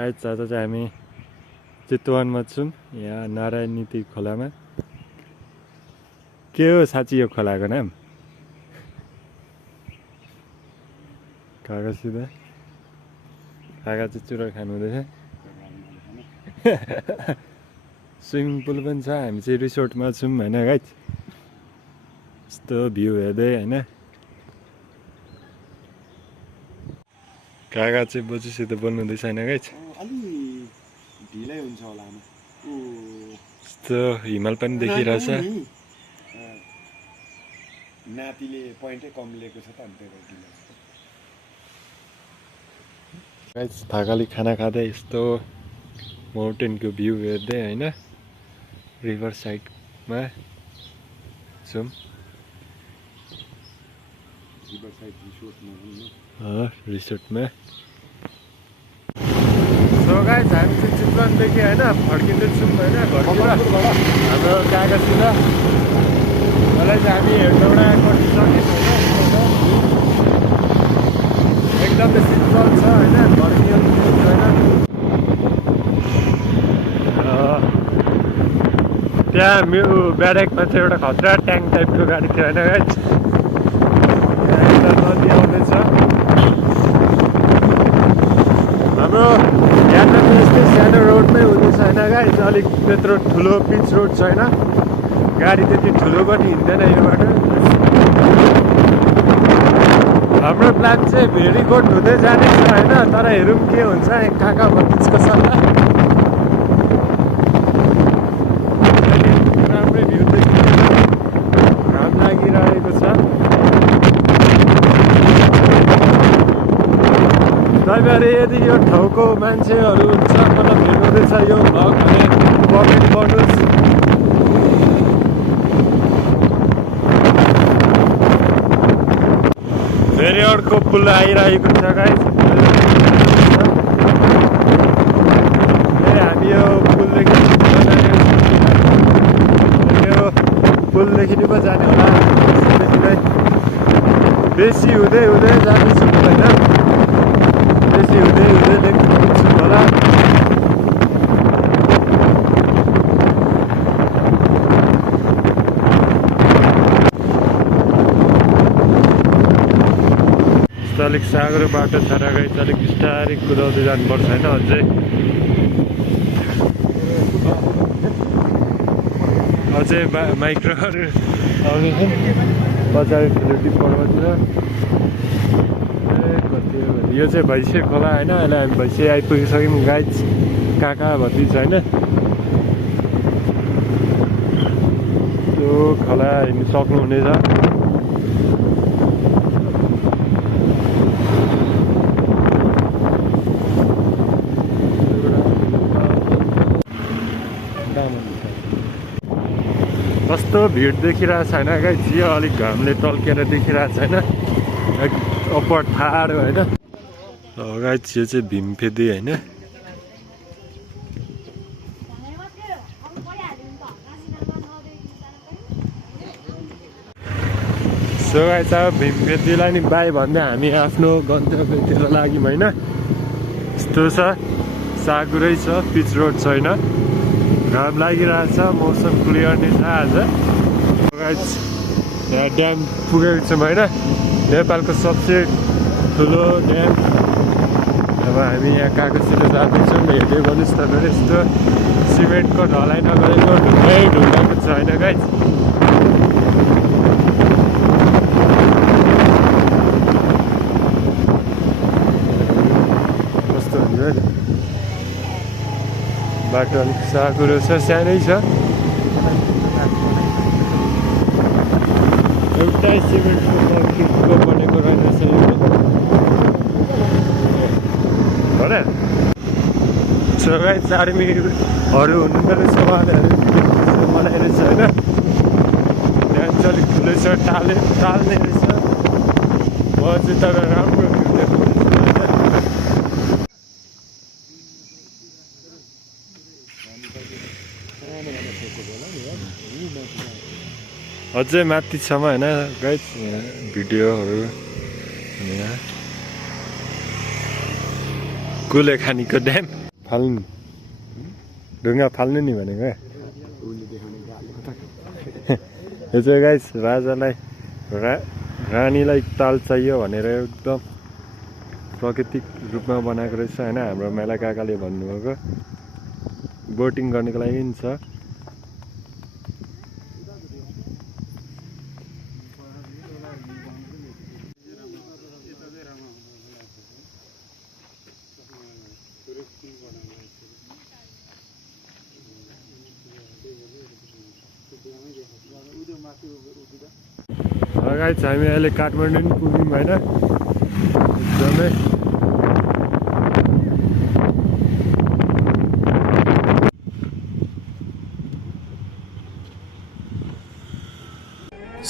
Guys आज चाहिँ हामी चितवनमा छौँ यहाँ नारायण नीति खोलामा। के हो साँच्ची यो खोलाको नाम? काका सिधा काका चाहिँ चुरा खानु हुँदैछ। स्विमिङ पुल पनि छ। हामी चाहिँ रिसोर्टमा छौँ होइन गाइस। यस्तो भ्यू हेर्दै होइन। काका चाहिँ बोजूसित बोल्नु हुँदैछ होइन गाइस। ढिलै हुन्छ होला यस्तो हिमाल पनि देखिरहेछ। नातिले पोइन्टै कम लिएको छ त अनि त्यही भएर गाइस थाकाली खाना खाँदै यस्तो माउन्टेनको भ्यू हेर्दै होइन रिभर साइडमा छौँ। रिभर साइड रिसोर्टमा। सो गाइस हामी चाहिँ चितवनदेखि होइन फर्किँदैछौँ होइन घरतिर हाम्रो कागजतिर। मलाई चाहिँ हामी हेर्नुबाट कटिसक्यौँ होइन। एकदमै शीतल छ होइन, गर्मी छैन। त्यहाँ मेरो ब्यारेकमा चाहिँ एउटा खतरा ट्याङ्क टाइपको गाडी थियो होइन गाइस। त्यहाँ एउटा नदी आउँदैछ। हाम्रो यात्रा पनि यस्तै सानो रोडमै हुँदैछ होइन गाइस। अलिक त्यत्रो ठुलो पिच रोड छैन, गाडी त्यति ठुलो पनि हिँड्दैन यो बाटो। हाम्रो प्लान चाहिँ भेरीकोट हुँदै जाने छ होइन, तर हेरौँ के हुन्छ। काका भतिजको सल्लाह। राम्रै भ्यू देखिन्छ, घाम लागिरहेको छ। तपाईँहरू यदि यो ठाउँको मान्छेहरू हुन्छ मतलब हेर्नुहुँदैछ यो भ्लग भने कमेन्ट गर्नुहोस्। फेरि अर्को पुल आइरहेको छ गाइस। हामी यो पुलदेखि पो जाने होला। बेसी हुँदै हुँदै जाँदैछौँ होइन, बेसी हुँदै हुँदै पुग्छौँ होला। अलिक साँग्रो बाटो छ र गाइस, अलिक बिस्तारै कुदाउँदै जानुपर्छ होइन। अझै माइक्रोहरू आउँदैछन् पछाडि ठुलो टिप्परतिर। यो चाहिँ भैँसे खोला होइन। अहिले हामी भैँसे आइपुगिसक्यौँ गाइस, काका भतिज होइन। त्यो खोला हिँड्नु सक्नुहुनेछ। कस्तो भिड देखिरहेको छैन गाइस। यो अलिक घामले टल्केर देखिरहेको छैन, अप्पर ठाडो होइन। गाइस यो चाहिँ भीमफेदी होइन। सो गाइस अब भीमफेदीलाई नि बाई भन्दै हामी आफ्नो गन्तव्यतिर लाग्यौँ होइन। यस्तो छ, साँघुरै छ, पिच रोड छैन, घाम लागिरहेछ, मौसम क्लियर नै छ आज। गाइस यहाँ ड्याम पुगेको छौँ होइन, नेपालको सबसे ठुलो ड्याम। अब हामी यहाँ कागजतिर जाँदैछौँ। हेर्दै गर्नुहोस् तपाईँहरू, यस्तो सिमेन्टको ढलाइ नगरेको ढुङ्गै ढुङ्गाको छ होइन गाइस। कस्तो हुन्छ बाटो, अलिक साँघुरो छ, सानै छ। एउटै सिमेन्टको कङ्क्रिटको बनेको रहेछ यो हो र। सो गाइस आर्मीहरू हुनुहुँदो रहेछ, उहाँहरू बनाएर रहेछ होइन। त्यहाँ चाहिँ अलिक ठुलो छ, टाल्ने रहेछ। म चाहिँ तर राम्रो देख्दैछु होइन। अझै माथिसम्म होइन गाइस भिडियोहरू। यहाँ कुलेखानीको ड्याम। फाल्नु ढुङ्गा फाल्नु नि भनेको उसले देखाउने गालीको त यो चाहिँ गाइस राजालाई रानीलाई ताल चाहियो भनेर एकदम प्राकृतिक रूपमा बनाएको रहेछ होइन हाम्रो मेला काकाले भन्नुभएको बोटिङ गर्नको लागि नि छ गाइस हामी अहिले काठमाडौँ पनि पुग्यौँ होइन एकदमै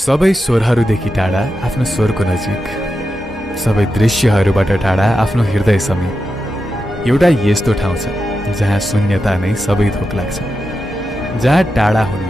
सबै स्वरहरूदेखि टाढा आफ्नो स्वरको नजिक सबै दृश्यहरूबाट टाढा आफ्नो हृदय समीप एउटा यस्तो ठाउँ छ जहाँ शून्यता नै सबै थोक लाग्छ जहाँ टाढा हुनु